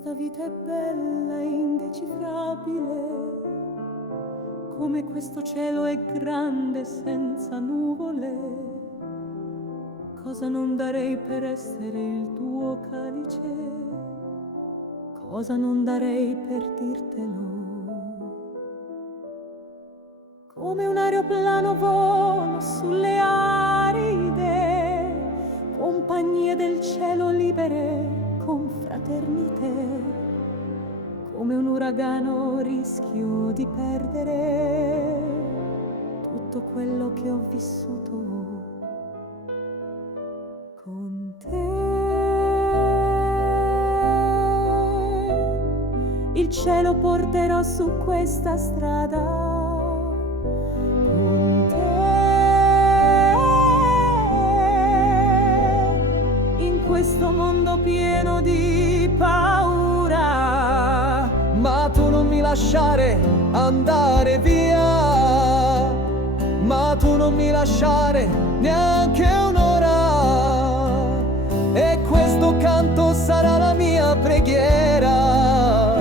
Questa vita è bella e indecifrabile, come questo cielo è grande senza nuvole. Cosa non darei per essere il tuo calice, cosa non darei per dirtelo. Come un aeroplano volo sulle aride, compagnie del cielo libere, confraternite. Come un uragano rischio di perdere tutto quello che ho vissuto con te. Il cielo porterò su questa strada con te, in questo mondo pieno di paura. Ma tu non mi lasciare andare via, ma tu non mi lasciare neanche un'ora. E questo canto sarà la mia preghiera,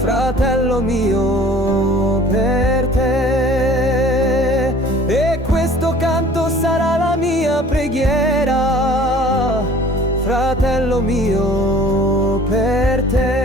fratello mio, per te. E questo canto sarà la mia preghiera, fratello mio, per te.